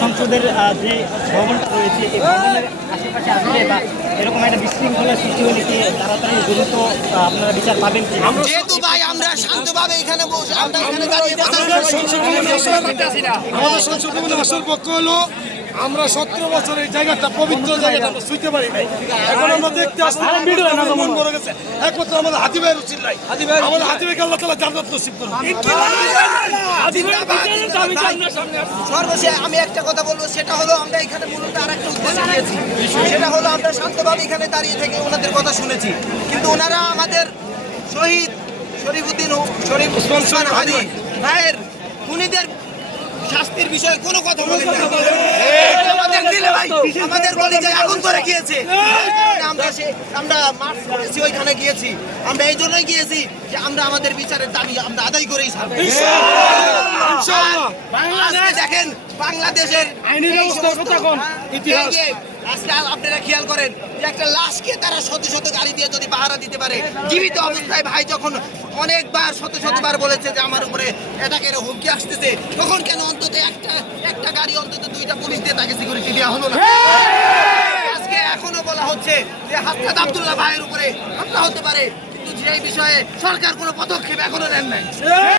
সংসদের যে ভবনটা রয়েছে এই ভবনের আশেপাশে আসলে বা এরকম একটা বিশৃঙ্খলা সৃষ্টি হলে কি তাড়াতাড়ি দ্রুত আপনারা বিচার পাবেন কি? যেহেতু ভাই আমরা শান্তভাবে এখানে বসে আমরা এখানে দাঁড়িয়ে আমাদের সংসদ আসার পক্ষ হলো আমরা 17 বছর এই জায়গাটা পবিত্র জায়গাটা আমরা শুইতে পারি নাই। এখন আমরা দেখতে আসছি মন করে গেছে একমাত্র আমাদের হাতি ভাইয়ের উচিত নাই। আমাদের হাতি ভাইকে আল্লাহ তাআলা জান্নাত নসিব করুন। সর্বশেষ আমি একটা কথা বলবো, সেটা হলো আমরা এখানে মূলত আরেকটা উদ্দেশ্যে গিয়েছি, সেটা হলো আমরা শান্তভাবে এখানে দাঁড়িয়ে থেকে ওনাদের কথা শুনেছি, কিন্তু ওনারা আমাদের শহীদ শরীফুদ্দিন শরীফ ওসমান হাদি ভাইয়ের খুনিদের শাস্তির বিষয়ে কোনো কথা বলেন না। আমাদের দিলে ভাই আমাদের কলিজায় আগুন করে গিয়েছে। আমরা মার্চ করেছি, ওইখানে গিয়েছি, আমরা এই জন্যই গিয়েছি যে আমরা আমাদের বিচারের দাবি আমরা আদায় করেই ছাড়ব ইনশাআল্লাহ। দেখেন বাংলাদেশের ইতিহাস আজকে আপনারা খেয়াল করেন যে একটা লাশকে তারা শত শত গাড়ি দিয়ে যদি পাহারা দিতে পারে, জীবিত অবস্থায় ভাই যখন অনেকবার শতবার বলেছে যে আমার উপরে অ্যাটাকের হুমকি আসতেছে, তখন কেন অন্তত একটা গাড়ি অন্তত 2টা পুলিশ দিয়ে তাকে সিকিউরিটি দেওয়া হলো না? আজকে এখনো বলা হচ্ছে যে হাসনাত আব্দুল্লাহ ভাইয়ের উপরে হামলা হতে পারে, কিন্তু যে বিষয়ে সরকার কোনো পদক্ষেপ এখনো নেন নাই।